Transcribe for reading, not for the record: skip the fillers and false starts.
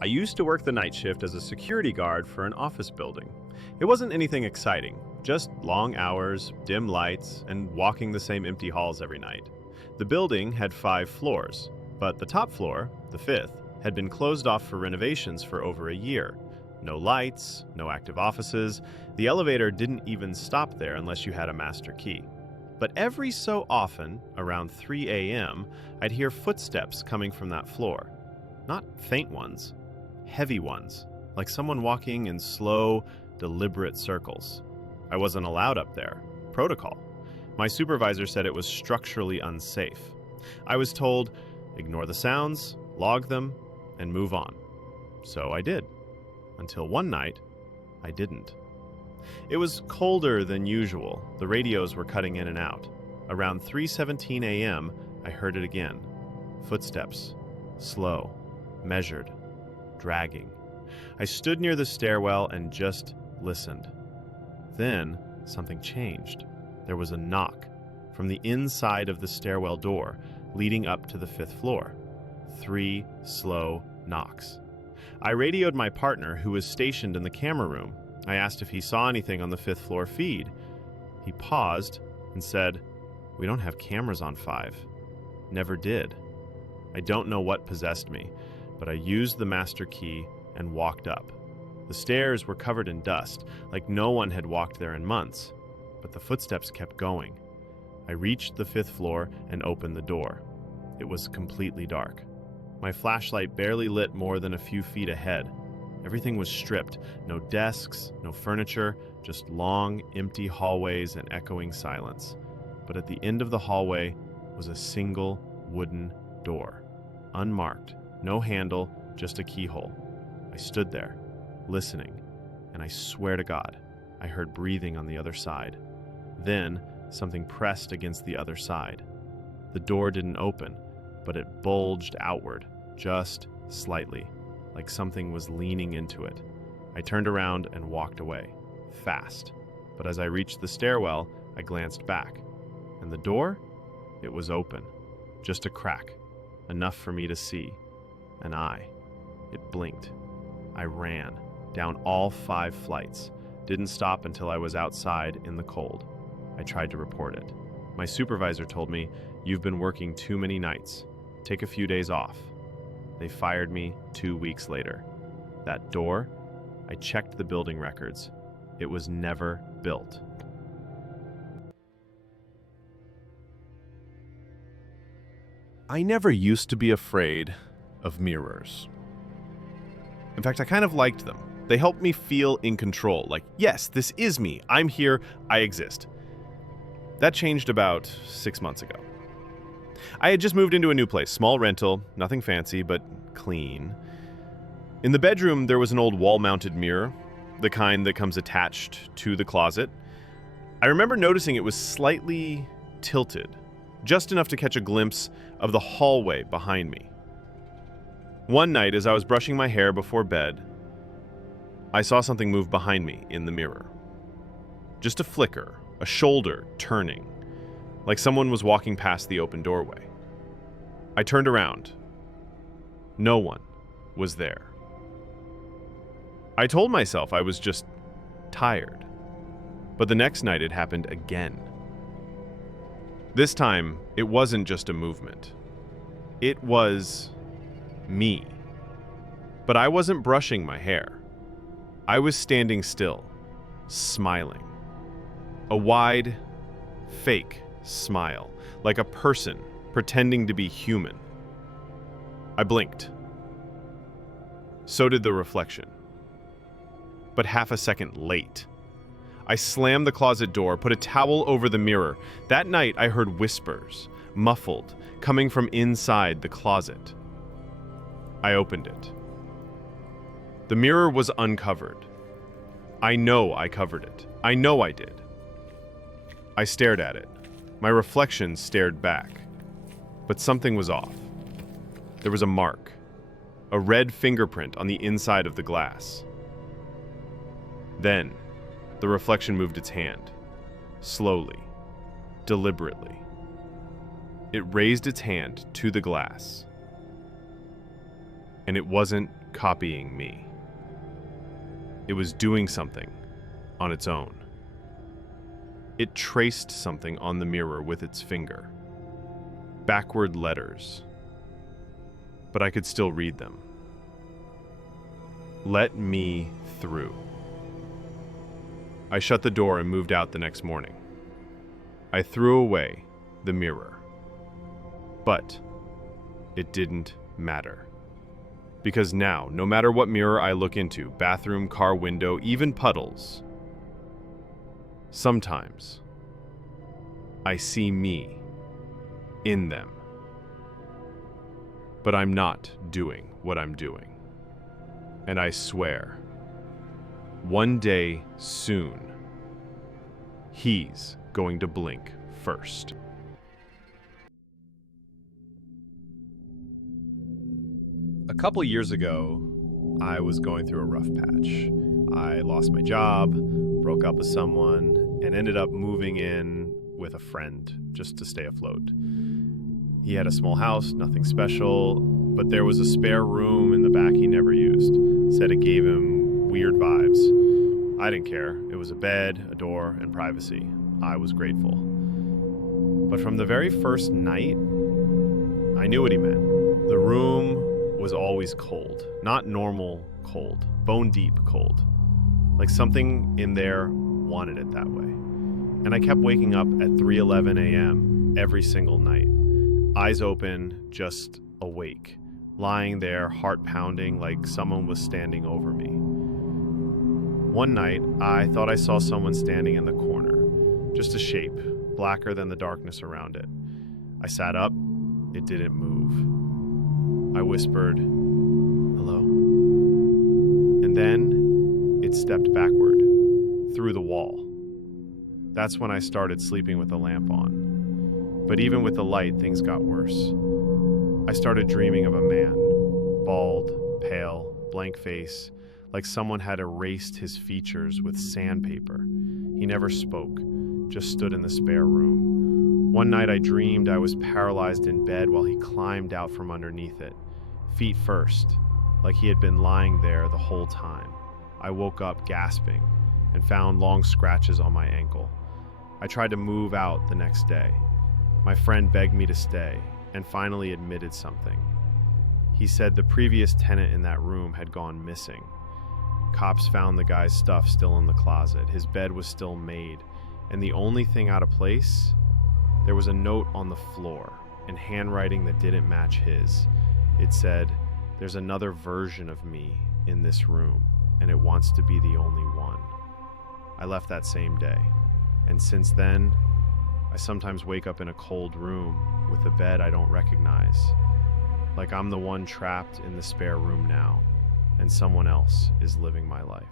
I used to work the night shift as a security guard for an office building. It wasn't anything exciting, just long hours, dim lights, and walking the same empty halls every night. The building had 5 floors, but the top floor, the fifth, had been closed off for renovations for over a year. No lights, no active offices. The elevator didn't even stop there unless you had a master key. But every so often, around 3 a.m., I'd hear footsteps coming from that floor. Not faint ones, heavy ones, like someone walking in slow, deliberate circles. I wasn't allowed up there. Protocol. My supervisor said it was structurally unsafe. I was told, ignore the sounds, log them, and move on. So I did. Until one night, I didn't. It was colder than usual. The radios were cutting in and out. Around 3:17 a.m., I heard it again. Footsteps. Slow. Measured. Dragging. I stood near the stairwell and just listened. Then, something changed. There was a knock from the inside of the stairwell door leading up to the 5th floor. 3 slow knocks. I radioed my partner, who was stationed in the camera room. I asked if he saw anything on the 5th floor feed. He paused and said, "We don't have cameras on 5. Never did." I don't know what possessed me, but I used the master key and walked up. The stairs were covered in dust, like no one had walked there in months, but the footsteps kept going. I reached the 5th floor and opened the door. It was completely dark. My flashlight barely lit more than a few feet ahead. Everything was stripped. No desks, no furniture, just long, empty hallways and echoing silence. But at the end of the hallway was a single wooden door. Unmarked, no handle, just a keyhole. I stood there, listening, and I swear to God, I heard breathing on the other side. Then, something pressed against the other side. The door didn't open, but it bulged outward, just slightly, like something was leaning into it. I turned around and walked away, fast. But as I reached the stairwell, I glanced back. And the door? It was open. Just a crack, enough for me to see. An eye. It blinked. I ran, down all 5 flights. Didn't stop until I was outside in the cold. I tried to report it. My supervisor told me, "You've been working too many nights. Take a few days off." They fired me 2 weeks later. That door? I checked the building records. It was never built. I never used to be afraid of mirrors. In fact, I kind of liked them. They helped me feel in control, like, yes, this is me. I'm here. I exist. That changed about 6 months ago. I had just moved into a new place, small rental, nothing fancy, but clean. In the bedroom, there was an old wall-mounted mirror, the kind that comes attached to the closet. I remember noticing it was slightly tilted, just enough to catch a glimpse of the hallway behind me. One night, as I was brushing my hair before bed, I saw something move behind me in the mirror. Just a flicker, a shoulder turning, like someone was walking past the open doorway. I turned around. No one was there. I told myself I was just tired. But the next night it happened again. This time, it wasn't just a movement. It was me. But I wasn't brushing my hair. I was standing still, smiling. A wide, fake smile, like a person pretending to be human. I blinked. So did the reflection. But half a second late. I slammed the closet door, put a towel over the mirror. That night, I heard whispers, muffled, coming from inside the closet. I opened it. The mirror was uncovered. I know I covered it. I know I did. I stared at it. My reflection stared back. But something was off. There was a mark, a red fingerprint on the inside of the glass. Then, the reflection moved its hand, slowly, deliberately. It raised its hand to the glass. And it wasn't copying me. It was doing something on its own. It traced something on the mirror with its finger. Backward letters. But I could still read them. Let me through. I shut the door and moved out the next morning. I threw away the mirror. But it didn't matter. Because now, no matter what mirror I look into, bathroom, car window, even puddles, sometimes I see me in them. But I'm not doing what I'm doing. And I swear, one day soon, he's going to blink first. A couple years ago, I was going through a rough patch. I lost my job, broke up with someone, and ended up moving in with a friend just to stay afloat. He had a small house, nothing special, but there was a spare room in the back he never used. Said it gave him weird vibes. I didn't care. It was a bed, a door, and privacy. I was grateful. But from the very first night, I knew what he meant. The room was always cold. Not normal cold, bone-deep cold. Like something in there wanted it that way. And I kept waking up at 3:11 a.m. every single night. Eyes open, just awake. Lying there, heart pounding like someone was standing over me. One night, I thought I saw someone standing in the corner. Just a shape, blacker than the darkness around it. I sat up. It didn't move. I whispered, "Hello?" And then it stepped backward, through the wall. That's when I started sleeping with the lamp on. But even with the light, things got worse. I started dreaming of a man, bald, pale, blank face, like someone had erased his features with sandpaper. He never spoke, just stood in the spare room. One night I dreamed I was paralyzed in bed while he climbed out from underneath it, feet first, like he had been lying there the whole time. I woke up gasping and found long scratches on my ankle. I tried to move out the next day. My friend begged me to stay and finally admitted something. He said the previous tenant in that room had gone missing. Cops found the guy's stuff still in the closet. His bed was still made, and the only thing out of place, there was a note on the floor in handwriting that didn't match his. It said, "There's another version of me in this room, and it wants to be the only one." I left that same day, and since then, I sometimes wake up in a cold room with a bed I don't recognize, like I'm the one trapped in the spare room now, and someone else is living my life.